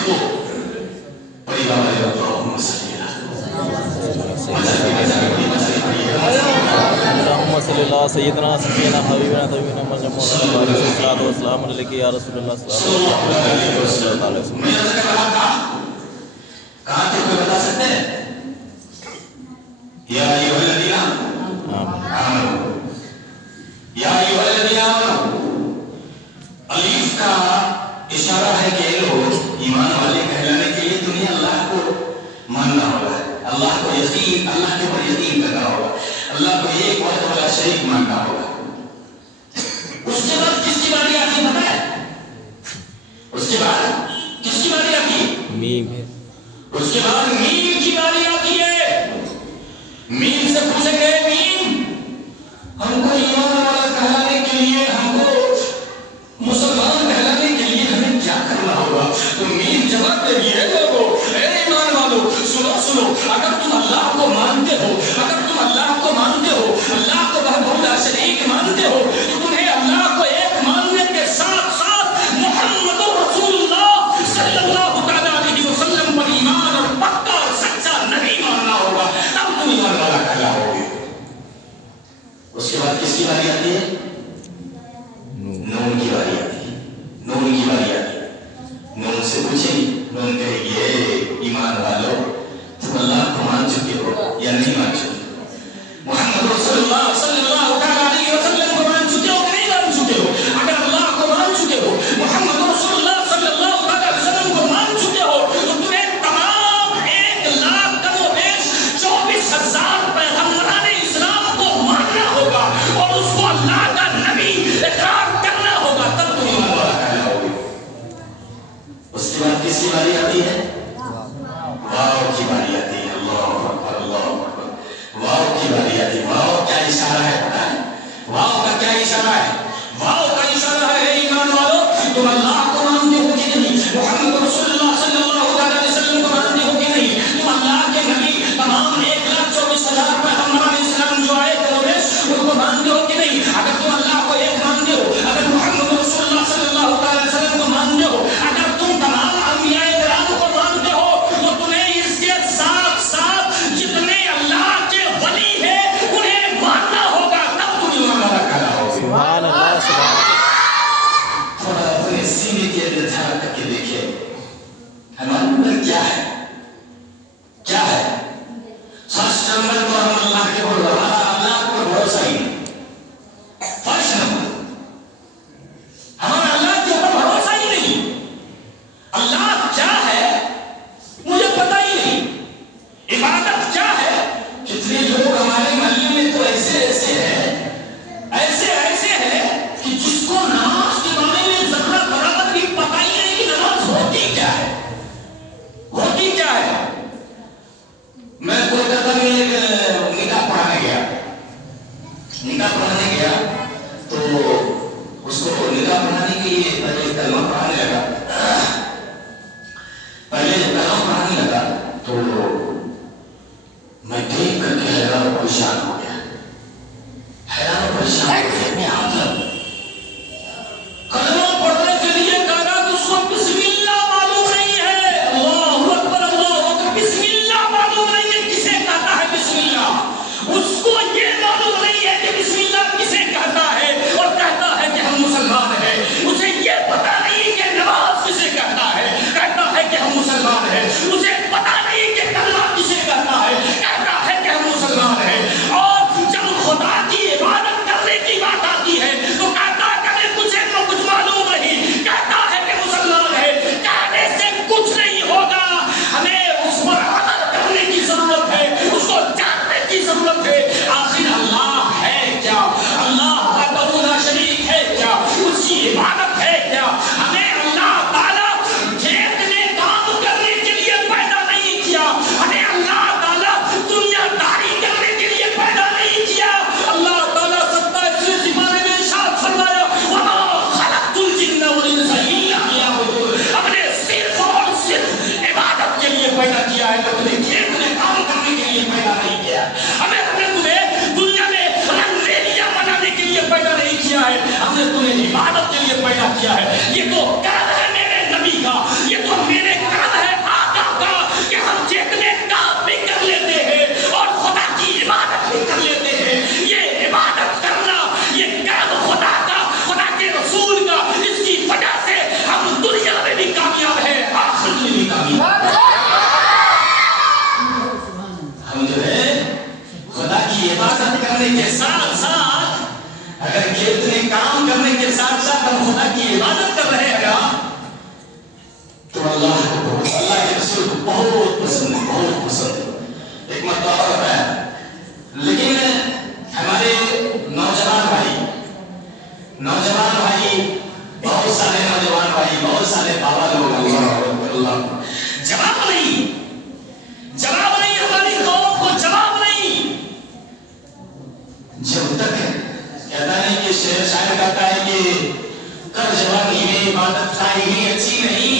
دیکھو بڑی بابا اللہم صلی اللہم صلی اللہ سیدنا سفینا حبیبنا طبیبنا مرجم مولانا بارک الصلاۃ والسلام علیک یا رسول اللہ صلی اللہ علیہ وسلم. میں عرض کر رہا تھا کہاں تھے کوئی بتا سکتے ہیں؟ یا ایھا الذین آمنوا یا ایھا الذین آمنوا الف کا اشارہ ہے کہ لوگ ایمان والے کہلانے کے لیے تمہیں اللہ کو ماننا ہوگا, اللہ کو یقین, اللہ کے اوپر یقین کرنا ہوگا, اللہ کو ایک وحدہ والا شریک ماننا ہوگا. اس کے بعد کس کی باری آتی ہے پتہ ہے؟ اس کے بعد کس کی باری آتی ہے؟ میم. اس کے بعد میم کی باری آتی ہے. میم سے پوچھیں گے میم ہم کو ایمان والا کہلانے کے لیے, ہم کو مسلمان کہلانے کے لیے ہمیں کیا کرنا ہوگا؟ تو میم جواب دے دیے لوگوں, اے ایمان والو سنو سنو, اگر تم اللہ کو مانتے ہو, اگر تم اللہ کو مانتے ہو, اللہ کو وحدہ لا شریک مانتے ہو, تو تمہیں اللہ کو ایک ماننے کے ساتھ ساتھ محمد رسول اللہ صلی اللہ تعالیٰ علیہ وسلم پر ایمان اور پکا اور سچا نبی ماننا ہوگا, تب تم ایمان والا کہلاؤ گے. اس کے بعد کس کی باری آتی ہے؟ نون کی باری آتی ہے. نون کی باری آتی ہے. نون سے پوچھیں گی, نون کہے گی اے ایمان والو تم اللہ کو مان چکے ہو یا نہیں مان چکے؟ محمد رسول اللہ صلی اللہ تعالیٰ علیہ وسلم کو مان چکے ہو کہ نہیں مان چکے ہو؟ اگر اللہ کو مان چکے ہو, محمد رسول اللہ صلی اللہ تعالیٰ علیہ وسلم کو مان چکے ہو, تو تمہیں تمام 1,00,000 کم و بیش 24,000 پیغمبران اسلام کو ماننا ہوگا اور اس کو اللہ کا نبی اقرار کرنا ہوگا, تب تم ایمان والا کہلاؤ گے. اس کے بعد کس کی باری آتی ہے؟ واو کی باری آتی ہے. اللہ اکبر, اللہ اکبر. واو کی باری آتی ہے. واو کیا اشارہ ہے پتہ ہے؟ واو کا کیا اشارہ ہے؟ واو کا اشارہ ہے ایمان والو تم اللہ کو مانتے ہو کہ نہیں, محمد رسول اللہ صلی اللہ علیہ وسلم کو مانتے ہو کہ نہیں, تم اللہ کے نبی تمام 1,24,000 پیغمبران اسلام جو آئے تھے ان کو مانتے ہو کہ نہیں؟ اگر تم اللہ کو ایک مانتے ہو, اگر محمد رسول اللہ صلی اللہ علیہ وسلم کو مانتے ہو, اگر تم تمام انبیاء کرام کو مانتے ہو, تو تمہیں اس کے ساتھ ساتھ جتنے اللہ کے ولی ہیں انہیں ماننا ہوگا, تب تم ایمان والا کہلاؤ گے. سبحان اللہ, سبحان اللہ. تھوڑا اپنے سینے کے اندر جھانک کر کے دیکھیں ہمارے اندر کیا ہے, کیا ہے؟ فرسٹ نمبر تو ہم اللہ کے اوپر, ہمارا اللہ پر بھروسہ ہی نہیں. فرسٹ نمبر ہمارا اللہ کے اوپر بھروسہ ہی نہیں. اللہ کیا ہے مجھے پتہ ہی نہیں. عبادت کیا ہے؟ کتنے لوگ ہمارے محلے میں تو ایسے ایسے ہیں, ایسے ایسے ہیں کہ جس کو نماز کے بارے میں ذرہ برابر بھی پتہ ہی نہیں کہ نماز ہوتی کیا ہے, ہوتی کیا ہے. میں کولکتہ میں ایک نکاح پڑھانے گیا, نکاح پڑھانے گیا تو اس کو نکاح پڑھانے کے لیے پہلے کلمہ پڑھانے لگا, پہلے کلمہ پڑھانے لگا تو میں دیکھ کر کے حیران و پریشان ہو گیا, حیران و پریشان ہو گیا. میں آدم کلمہ پڑھنے کے لیے کہا تو اس کو بسم اللہ معلوم نہیں ہے. اللہ اکبر, اللہ اکبر. بسم اللہ معلوم نہیں ہے کسے کہتا ہے بسم اللہ. اس کو یہ معلوم نہیں ہے کہ بسم اللہ کسے کہتا ہے اور کہتا ہے کہ ہم مسلمان ہیں. اسے یہ پتا نہیں کہ نماز کسے کہتا ہے, کہتا ہے کہ ہم مسلمان ہیں. اسے پتا نہیں کہ کلمہ کسے کہتا ہے, کہتا ہے کہ ہم مسلمان ہیں. اور جب خدا کی عبادت کرنے کی بات آتی ہے تو کہتا ہے کہ کچھ معلوم نہیں, کہتا ہے کہ مسلمان ہے. کہنے سے کچھ نہیں ہوگا, ہمیں اس پر عمل کرنے کی ضرورت ہے, اس کو جاننے کی ضرورت ہے. آخر اللہ ہے کیا, اللہ وحدہ لا شریک ہے کیا, اس کی عبادت ہے کیا. ہمیں اللہ تعالیٰ کھیت میں کام کرنے کے لیے پیدا نہیں کیا, ہمیں اللہ تعالیٰ دنیا داری کرنے کے لیے پیدا نہیں کیا. اللہ تعالیٰ 27ویں سپارے میں ارشاد فرمایا وما خلقت الجن والانس الا ليعبدون, ہم نے صرف اور صرف عبادت کے لیے پیدا کیا ہے, اپنے کھیت میں کام کرنے کے لیے پیدا نہیں کیا. ہمیں تمہیں دنیا میں رنگریلیاں بنانے کے لیے پیدا نہیں کیا ہے, ہم نے تمہیں عبادت کے لیے پیدا کیا ہے. یہ تو کرم ہے میرے نبی کا, یہ تو میرے ہم خدا کی عبادت کر رہے ہیں نا تو اللہ کے رسول کو بہت پسند ہے، بہت پسند ہے۔ ایک مرتبہ اور ہے، لیکن ہمارے نوجوان بھائی بہت سارے نوجوان بھائی، بہت سارے بابا لوگ اللہ جواب نہیں ہماری قوم کو جواب نہیں۔ جب تک کہتا ہے کہ شاعر کہتا ہے کہ کر جوانی میں عبادت کھائی ہی اچھی نہیں،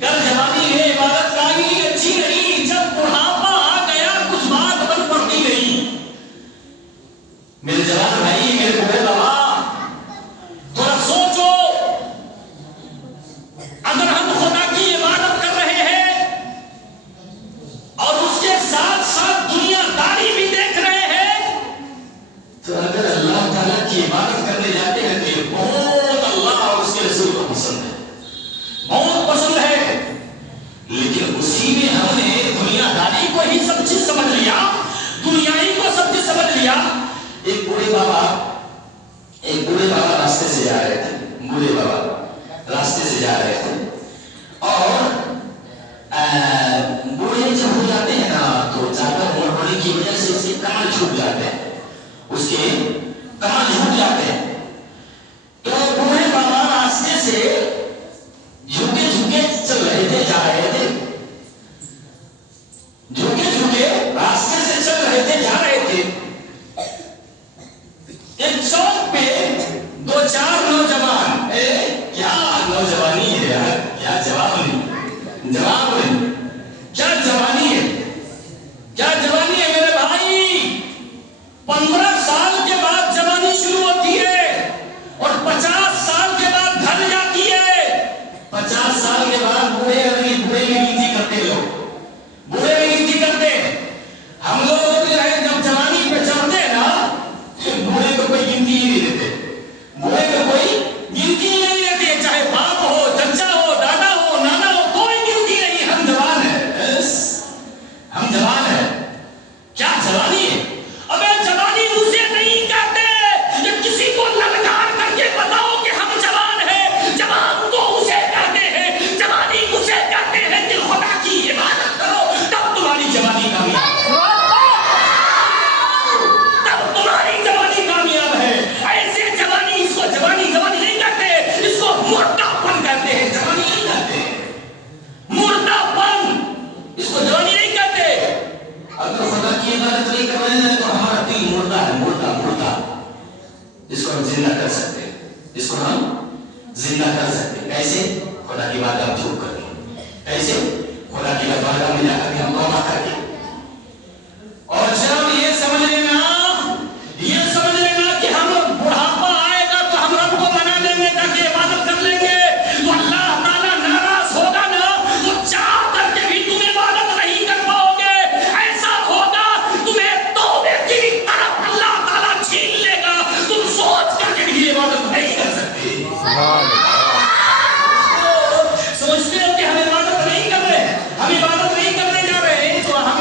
کر جوانی میں عبادت کھائی ہی اچھی نہیں، جب بڑھاپا آ گیا کچھ بات بن پڑتی نہیں۔ میرے جوان بھائی، میرے بوڑھے بابا، تھوڑا سوچو، اگر ہم خدا کی عبادت کر رہے ہیں اور اس کے ساتھ ساتھ دنیا داری بھی دیکھ رہے ہیں، تو اگر اللہ تعالیٰ کی عبادت کرنے جاتے ہیں تو یہ بہت اللہ اور اس کے رسول کو پسند ہے، بہت پسند ہے۔ لیکن اسی میں ہم نے دنیا داری کو ہی سب چیز سمجھ لیا، دنیا ہی کو سب چیز سمجھ لیا۔ ایک بوڑھے بابا راستے سے جا رہے تھے، اور بوڑھے جب ہو جاتے ہیں نا تو زیادہ عمر ہونے کی وجہ سے اس کے کمر جھک جاتے ہیں، تو بوڑھے بابا راستے سے جھکے چل رہے تھے، جا رہے تھے، جھکے راستے سے چل رہے تھے، جا رہے تھے۔ ایک چوک پہ دو چار نوجوان، کیا نوجوانی ہے یار، کیا جوانی ہے میرے بھائی۔ 15 سال کے بعد جوانی شروع ہوتی ہے اور 50 سال کے بعد ڈھل جاتی ہے۔ 50 سال کے بعد بوڑھے میں گنتی کرتے لوگ، ہم لوگ جب جوانی پہ چڑھتے ہیں نا، بوڑھے کو کوئی گنتی ہی نہیں دیتے، چاہے باپ ہو، چچا ہو، دادا ہو، نانا ہو، کوئی گنتی نہیں۔ ہم جوان ہیں، کیا جوانی ہے؟ ابے جوانی اسے نہیں کہتے، یہ کسی کو للکار کر کے بتاؤ کہ ہم جوان ہیں۔ جوان تو اسے کہتے ہیں، جوانی اسے کہتے ہیں کہ خدا کی عبادت کرو، تب تمہاری جوانی کامیاب ہے۔ ایسے جوانی، اس کو جوانی نہیں کہتے، اس کو مردہ پن کہتے ہیں، جوانی نہیں کہتے، مردہ پن، اس کو جوانی نہیں کہتے۔ اگر خدا کی عبادت نہیں کر رہے ہیں تو ہمارا دل مردہ ہے، مردہ۔ اس کو ہم زندہ کر سکتے ہیں، کیسے؟ خدا کی بات ہم جھوک کر کے، کیسے؟ خدا کی بات میں جا کر کے ہم توبہ کر کے، اور جب یہ سمجھ لینا کہ ہم بڑھاپا آئے گا تو ہم رب کو منا لیں گے تاکہ عبادت کر لیں گے، تو اللہ تعالیٰ ناراض ہوگا نا، تو چاہ کر کے بھی تم عبادت نہیں کر پاؤ گے۔ ایسا ہوگا تمہیں توبے کی طرف اللہ تعالیٰ چھین لے گا، تم سوچ کر کے بھی عبادت نہیں کر سکتے۔ سوچتے ہو کہ ہم عبادت نہیں کر رہے، ہم عبادت نہیں کرنے جا رہے ہیں، تو ہم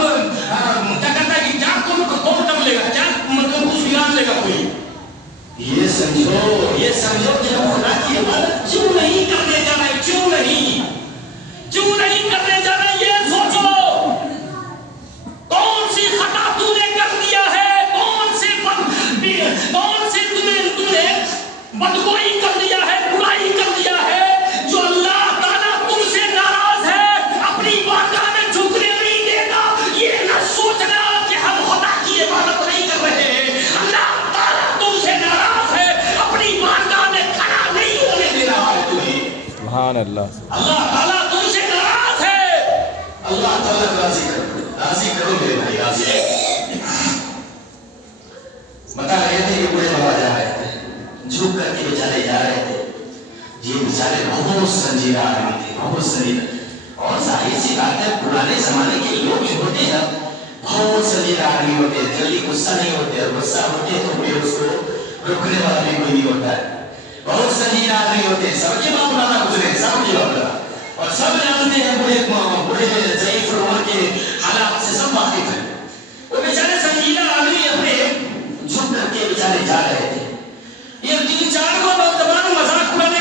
کیا کرتا ہے کہ کیا تم کو توڑ کر لے گا، کیا مطلب کچھ بگاڑ لے گا کوئی؟ یہ سمجھو کہ ہم خدا کی عبادت کیوں نہیں کرنے جا رہے، کیوں نہیں کرنے جا رہے، یہ سوچو کون سی خطا تم نے کر دیا ہے، کون سے تم نے بدگوئی کر دیا ہے، برائی کر دیا ہے، جو اللہ تعالیٰ تم سے ناراض ہے، اپنی بارگاہ میں جھکنے نہیں دے گا۔ یہ نہ سوچنا کہ ہم خدا کی عبادت نہیں کر رہے ہیں، اللہ تعالیٰ تم سے ناراض ہے، اپنی بارگاہ میں کھڑا نہیں ہونے دے رہا ہے تمہیں۔ سبحان اللہ، اللہ تعالیٰ تم سے ناراض ہے، اللہ تعالیٰ راضی کرو میرے بھائی، راضی بتا رہے تھے کہ بڑے بابا جا رہے تھے، جھک کر کے بیچارے جا رہے تھے، یہ بیچارے بہت سنجیدہ آدمی تھے، بہت سنجیدہ، اور ظاہر سی بات ہے پرانے زمانے کے لوگ جو ہوتے ہیں بہت سنجیدہ آدمی ہوتے ہیں، جلدی غصہ نہیں ہوتے، اور غصہ ہوتے تو پھر اس کو روکنے والا بھی کوئی نہیں ہوتا ہے، بہت سنجیدہ آدمی ہوتے ہیں، سب کے باپ دادا گزرے، سب کے باپ دادا، اور سب جانتے ہیں بڑے ضعیف عمر کے حالات سے سب واقف ہیں۔ وہ بیچارے سنجیدہ آدمی اپنے جھک کر کے بیچارے جا رہے تھے، یہ 3-4 کو نوجوان مذاق اڑانے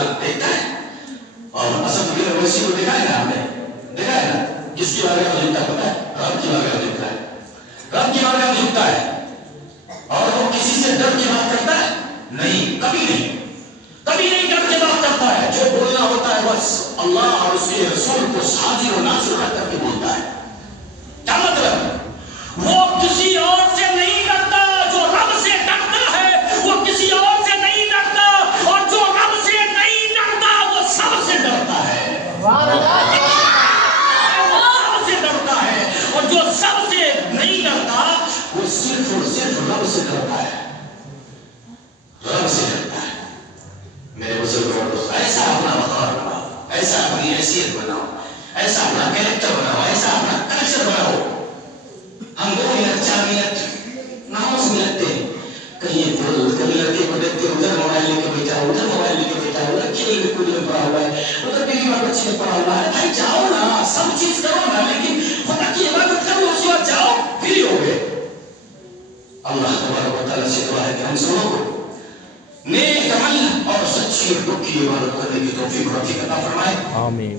حالت دیکھتا ہے. اور اسد بن اویسی کو دیکھا ہے نا آپ نے, دیکھا ہے نا, کس کی بارگاہ میں جھکتا پتا ہے؟ رب کی بارگاہ میں جھکتا ہے, رب کی بارگاہ میں جھکتا ہے. اور وہ کسی سے ڈر کے بات کرتا ہے نہیں, کبھی نہیں, کبھی نہیں ڈر کے بات کرتا ہے. جو بولنا ہوتا ہے بس اللہ اور اس کے رسول کو حاضر و ناظر رکھ کر کے بولتا ہے. کیا مطلب؟ وہ کسی اور سے نہیں ڈرتا, جو رب سے ڈرتا ہے وہ کسی اور سے نہیں ڈرتا, اور جو رب سے نہیں ڈرتا وہ سب سے ڈرتا ہے. سب سے ڈرتا ہے, اور جو سب سے نہیں ڈرتا وہ صرف اور صرف رب سے ڈرتا ہے, رب سے ڈرتا ہے. میرے بزرگ اور دوست, ایسا اپنا وقار بناؤ, ایسا اپنی حیثیت بناؤ, ایسا اپنا کیریکٹر بناؤ, ایسا اپنا کلچر بناؤ. ہم 2 منٹ 4 منٹ نماز میں لگتے ہیں, کہیں پھول, کہیں لڑکے کو دیکھتے ادھر موبائل لے کے بیٹھا ہے, ادھر موبائل لے کے بیٹھا ہے, ادھر کھیل میں کود میں پڑا ہوا ہے, ادھر بیوی اور بچے میں پڑا ہوا ہے. بھائی جاؤ نا, سب چیز کرو نا, لیکن خدا کی عبادت کرو, اس کے بعد جاؤ, فری ہو گئے. اللہ تبارک و تعالیٰ سے دعا ہے کہ ہم سبوں کو نیک عمل اور سچی اور کی عبادت کرنے کی توفیق عطا فرمائے. آمین.